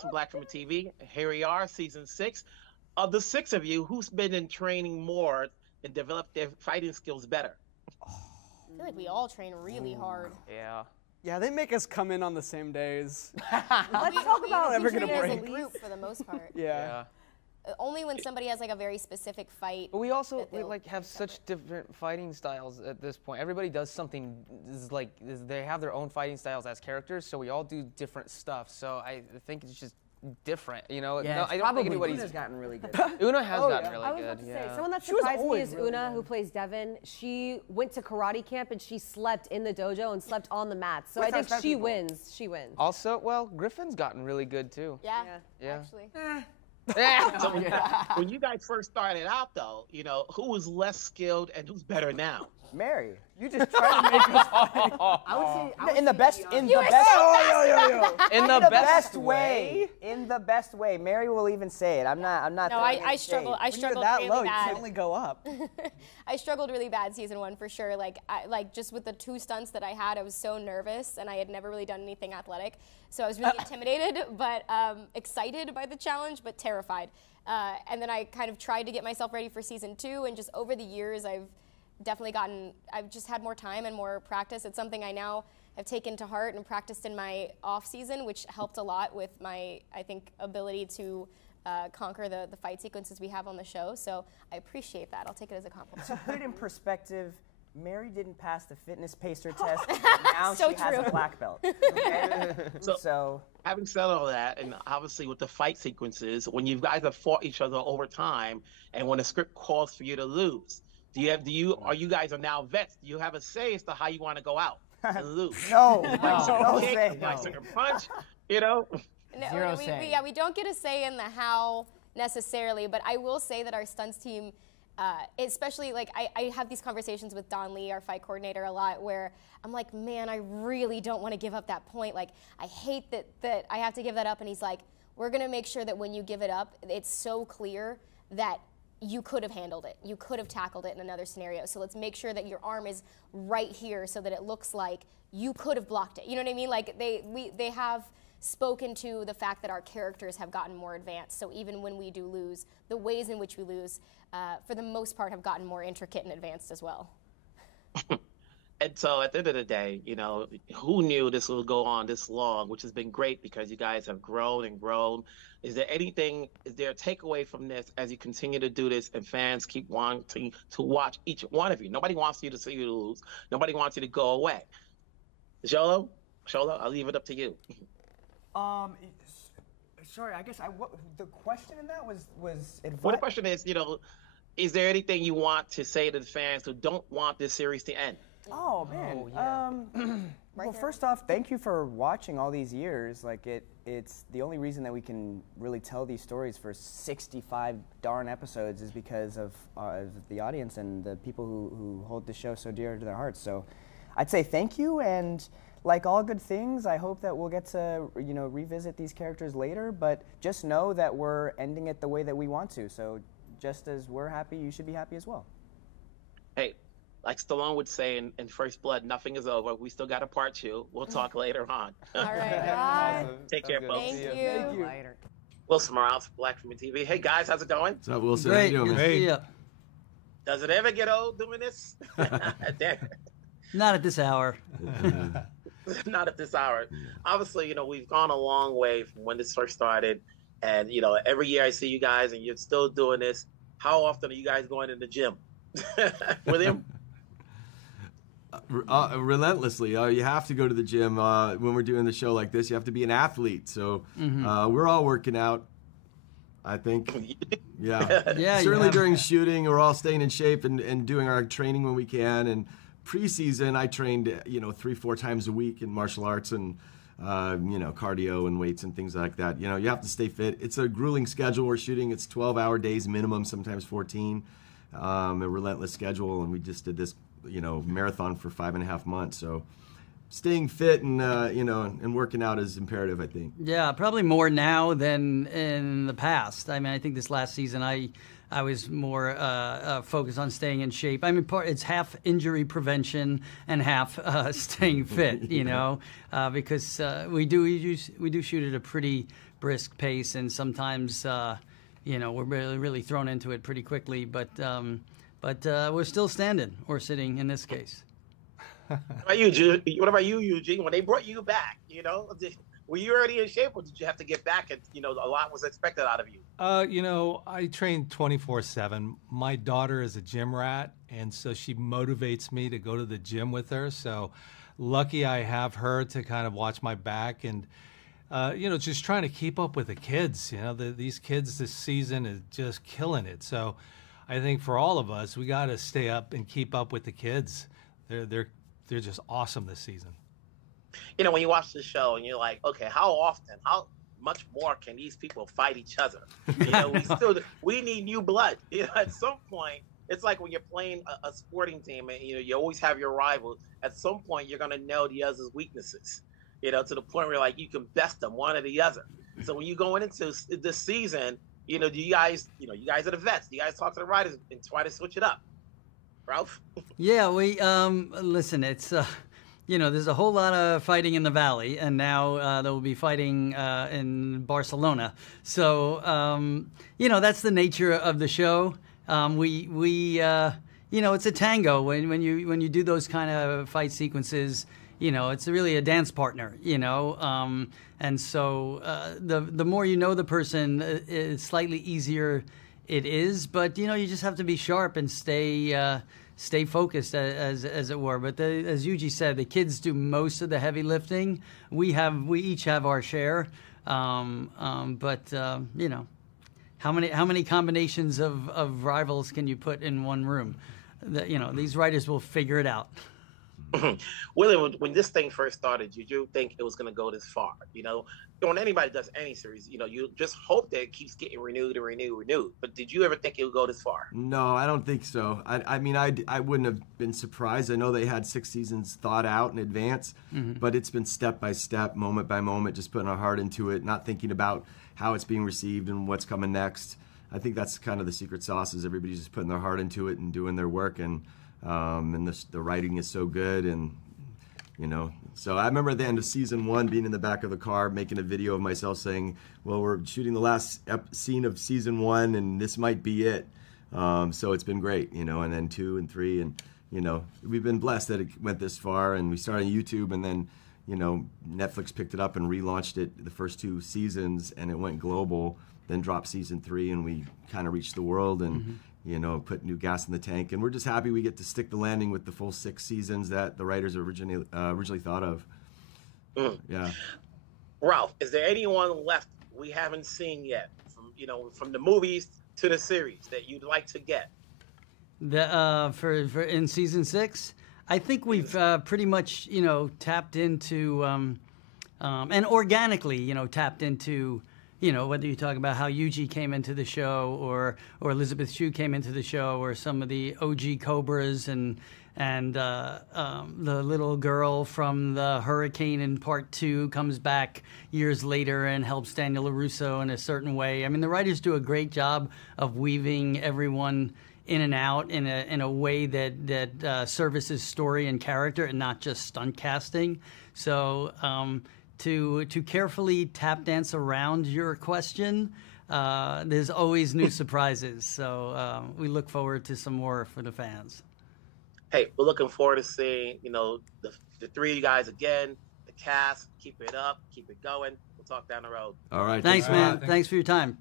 from Black Film TV. Here we are, season 6. Of the 6 of you, who's been in training more and developed their fighting skills better? I feel like we all train really hard. Yeah. Yeah, they make us come in on the same days. Let's talk about Never gonna as a break. group for the most part. Yeah. Only when somebody has like a very specific fight. But we also that they'll like have such different fighting styles at this point. Everybody does something they have their own fighting styles as characters, so we all do different stuff. So I think it's just different, you know. Yeah, no, I don't think anybody's Una's gotten really good. Una has gotten really I was good. about to say, Yeah. someone that She was surprised me always is really Una, good. who plays Devin. She went to karate camp and she slept in the dojo and slept on the mats. So With I think our stunt she people. wins. She wins. Also, well, Griffin's gotten really good too. Yeah, Yeah. actually. So when you guys first started out, though, you know, who was less skilled and who's better now? Mary, you just try to make us fight. I would say in the best in the best way. In the best way. Mary will even say it. I'm not. No, I struggled. I When you're struggled that really low, bad. you can only go up. I struggled really bad season 1 for sure. Like just with the 2 stunts that I had, I was so nervous and I had never really done anything athletic. So I was really intimidated, but excited by the challenge, but terrified. And then I kind of tried to get myself ready for season 2, and just over the years, I've just had more time and more practice. It's something I now have taken to heart and practiced in my off season, which helped a lot with my, I think, ability to conquer the fight sequences we have on the show. So I appreciate that. I'll take it as a compliment. To put it in perspective, Mary didn't pass the fitness pacer test. Now So she has true. a black belt. Okay? So Having said all that, and obviously with the fight sequences, when you guys have fought each other over time, and when a script calls for you to lose, are you guys are now vets? Do you have a say as to how you want to go out and lose? no Kick, say. like sucker punch, you know? No, Zero say. we don't get a say in the how necessarily, but I will say that our stunts team, especially like I have these conversations with Don Lee, our fight coordinator, a lot where I'm like, man, I really don't want to give up that point. Like, I hate that I have to give that up. And he's like, we're going to make sure that when you give it up, it's so clear that you could have handled it. You could have tackled it in another scenario. So let's make sure that your arm is right here so that it looks like you could have blocked it. You know what I mean? Like they have spoken to the fact that our characters have gotten more advanced. So even when we do lose, the ways in which we lose, for the most part, have gotten more intricate and advanced as well. And so at the end of the day, you know, who knew this would go on this long, which has been great because you guys have grown and grown. Is there a takeaway from this as you continue to do this and fans keep wanting to watch each one of you? Nobody wants you to see you lose. Nobody wants you to go away. Xolo, I'll leave it up to you. Sorry, I guess the question in that was advice. Well, the question is, you know, is there anything you want to say to the fans who don't want this series to end? Oh man. Well, first off, thank you for watching all these years. Like it's the only reason that we can really tell these stories for 65 darn episodes is because of the audience and the people who hold the show so dear to their hearts. So I'd say thank you, and like all good things, I hope that we'll get to revisit these characters later. But just know that we're ending it the way that we want to. So just as we're happy, you should be happy as well. Hey, like Stallone would say in First Blood, nothing is over. We still got a part 2. We'll talk later on. All right. Bye. Take care, folks. Thank you. Later. Wilson Morales, Black Film TV. Hey, guys, how's it going? What's up, Wilson? Great. How you doing, Good man? to see ya. Does it ever get old doing this? Not at this hour. Not at this hour. Obviously, we've gone a long way from when this first started. And, every year I see you guys and you're still doing this. How often are you guys going in the gym? William? Relentlessly. You have to go to the gym when we're doing the show like this. You have to be an athlete. So we're all working out, I think. Yeah. Yeah. Certainly during shooting, we're all staying in shape and doing our training when we can. And preseason, I trained 3-4 times a week in martial arts and cardio and weights and things like that. You have to stay fit. It's a grueling schedule we're shooting. It's 12-hour days minimum, sometimes 14. A relentless schedule, and we just did this marathon for 5.5 months. So staying fit and and working out is imperative, I think. Yeah, probably more now than in the past. I mean, I think this last season I was more focused on staying in shape. I mean, it's half injury prevention and half staying fit, because we do shoot at a pretty brisk pace, and sometimes we're really thrown into it pretty quickly. But we're still standing or sitting in this case. What about you, Yuji? When they brought you back, were you already in shape, or did you have to get back and, a lot was expected out of you? I train 24/7. My daughter is a gym rat, and so she motivates me to go to the gym with her. So lucky I have her to kind of watch my back and, just trying to keep up with the kids. These kids this season is just killing it. So I think for all of us, we got to stay up and keep up with the kids. They're just awesome this season. When you watch the show and you're like, okay, how much more can these people fight each other? We need new blood. At some point, it's like when you're playing a sporting team and, you always have your rivals. At some point, you're going to know the other's weaknesses, to the point where, like, you can best them one or the other. So when you go into this season, do you guys are the vets. Do you guys talk to the writers and try to switch it up? Ralph? Yeah, we listen. It's there's a whole lot of fighting in the Valley, and now there will be fighting in Barcelona. So that's the nature of the show. It's a tango when you do those kind of fight sequences. It's really a dance partner. And so the more you know the person, it's slightly easier it is. But you just have to be sharp and stay focused, as it were. But as Yuji said, the kids do most of the heavy lifting. We each have our share. But how many combinations of rivals can you put in one room? These writers will figure it out. William, when this thing first started, did you think it was going to go this far? When anybody does any series, you just hope that it keeps getting renewed and renewed. But did you ever think it would go this far? No, I don't think so. I mean, I wouldn't have been surprised. I know they had 6 seasons thought out in advance, but it's been step by step, moment by moment, just putting our heart into it, not thinking about how it's being received and what's coming next. I think that's kind of the secret sauce, is everybody's just putting their heart into it and doing their work, and the writing is so good, and so I remember at the end of season 1 being in the back of the car making a video of myself saying, well, we're shooting the last scene of season 1 and this might be it. So it's been great, and then 2 and 3, and we've been blessed that it went this far, and we started on YouTube, and then Netflix picked it up and relaunched it the first 2 seasons, and it went global, then dropped season 3, and we kind of reached the world and put new gas in the tank, and we're just happy we get to stick the landing with the full 6 seasons that the writers originally thought of. Yeah. Ralph, is there anyone left we haven't seen yet, from the movies to the series, that you'd like to get? For in season 6, I think we've pretty much tapped into and organically tapped into. Whether you talk about how Yuji came into the show, or Elizabeth Shue came into the show, or some of the OG Cobras and the little girl from the Hurricane in Part 2 comes back years later and helps Daniel LaRusso in a certain way. I mean, the writers do a great job of weaving everyone in and out in a way that services story and character, and not just stunt casting. So. To carefully tap dance around your question, there's always new surprises. So we look forward to some more for the fans. Hey, we're looking forward to seeing, the 3 of you guys again, the cast. Keep it up, keep it going. We'll talk down the road. All right. Thanks, man. Thanks for your time.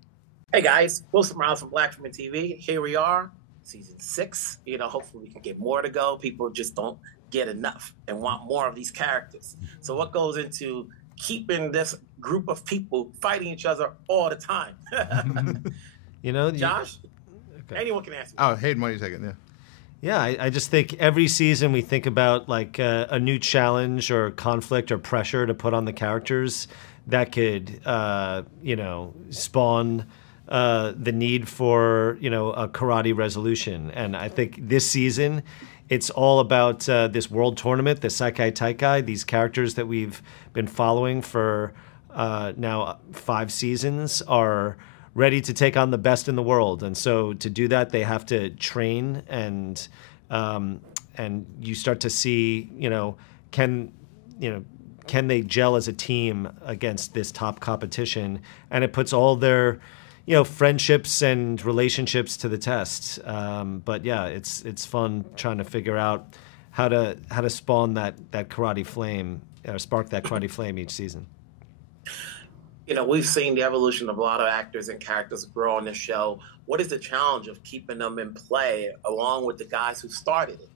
Hey, guys. Wilson Morales from Black Women TV. Here we are, season 6. Hopefully we can get more to go. People just don't get enough and want more of these characters. So what goes into keeping this group of people fighting each other all the time? Josh? Okay. Anyone can answer. Oh, Hayden, why don't you take it? Yeah, I just think every season we think about like a new challenge or conflict or pressure to put on the characters that could, spawn the need for, a karate resolution. And I think this season, it's all about this world tournament, the Sekai Taikai, these characters that we've been following for now 5 seasons are ready to take on the best in the world. And so to do that, they have to train, and can they gel as a team against this top competition? And it puts all their, friendships and relationships to the test. But yeah, it's fun trying to figure out how to spawn that karate flame, or spark that karate flame each season. We've seen the evolution of a lot of actors and characters grow on this show. What is the challenge of keeping them in play along with the guys who started it?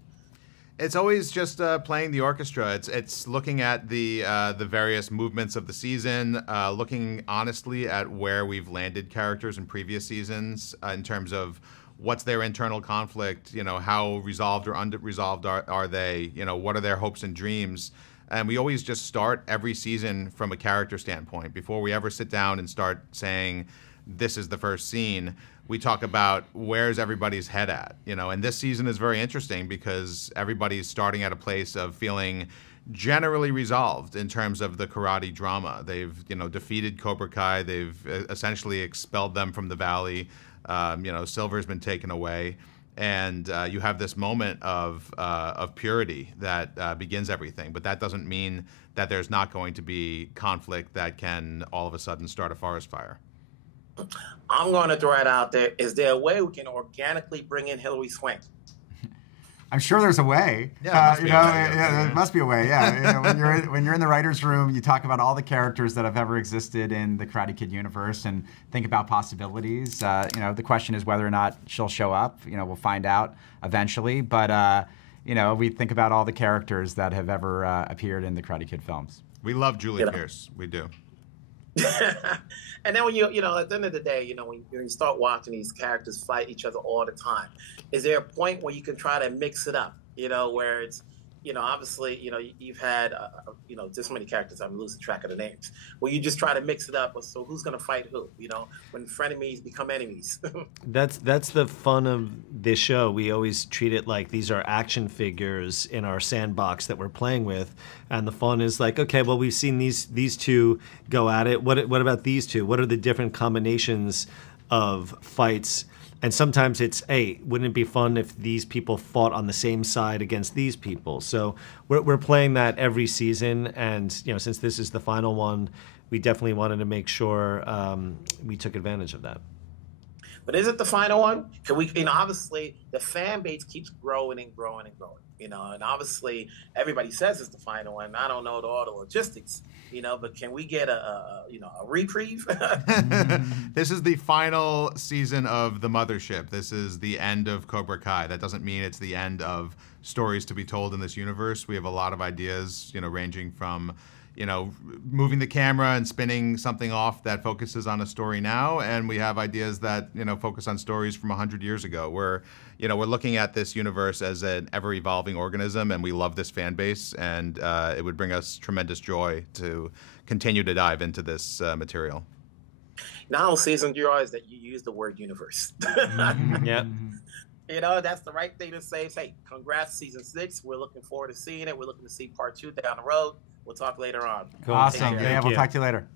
It's always just playing the orchestra. It's looking at the various movements of the season, looking honestly at where we've landed characters in previous seasons in terms of what's their internal conflict, how resolved or unresolved are they, what are their hopes and dreams. And we always just start every season from a character standpoint. Before we ever sit down and start saying, this is the first scene, we talk about where's everybody's head at, and this season is very interesting because everybody's starting at a place of feeling generally resolved in terms of the karate drama. They've, defeated Cobra Kai. They've essentially expelled them from the valley. Silver's been taken away. And you have this moment of purity that begins everything. But that doesn't mean that there's not going to be conflict that can all of a sudden start a forest fire. I'm going to throw it out there. Is there a way we can organically bring in Hilary Swank? I'm sure there's a way. Yeah, there must be a way. Yeah, when you're in the writers' room, you talk about all the characters that have ever existed in the Karate Kid universe and think about possibilities. The question is whether or not she'll show up. We'll find out eventually. But we think about all the characters that have ever appeared in the Karate Kid films. We love Julie Pierce. We do. And then when at the end of the day, when you start watching these characters fight each other all the time, is there a point where you can try to mix it up, where it's, obviously, you've had, just many characters, I'm losing track of the names, where you just try to mix it up. So who's going to fight who, when frenemies become enemies? That's the fun of this show. We always treat it like these are action figures in our sandbox that we're playing with. And the fun is like, okay, well, we've seen these two go at it. What about these two? What are the different combinations of fights? And sometimes it's, hey, wouldn't it be fun if these people fought on the same side against these people? So we're playing that every season. And, since this is the final one, we definitely wanted to make sure we took advantage of that. But is it the final one? Can we, obviously the fan base keeps growing and growing and growing, and obviously everybody says it's the final one. I don't know all the logistics, but can we get a reprieve? This is the final season of the Mothership. This is the end of Cobra Kai. That doesn't mean it's the end of stories to be told in this universe. We have a lot of ideas, ranging from moving the camera and spinning something off that focuses on a story now, and we have ideas that focus on stories from 100 years ago. We're looking at this universe as an ever-evolving organism, and we love this fan base, and it would bring us tremendous joy to continue to dive into this material. Now, season joy is that you use the word universe. Yeah. That's the right thing to say. Hey, congrats, season 6. We're looking forward to seeing it. We're looking to see part 2 down the road. We'll talk later on. Cool. Awesome. Yeah, we'll talk to you later.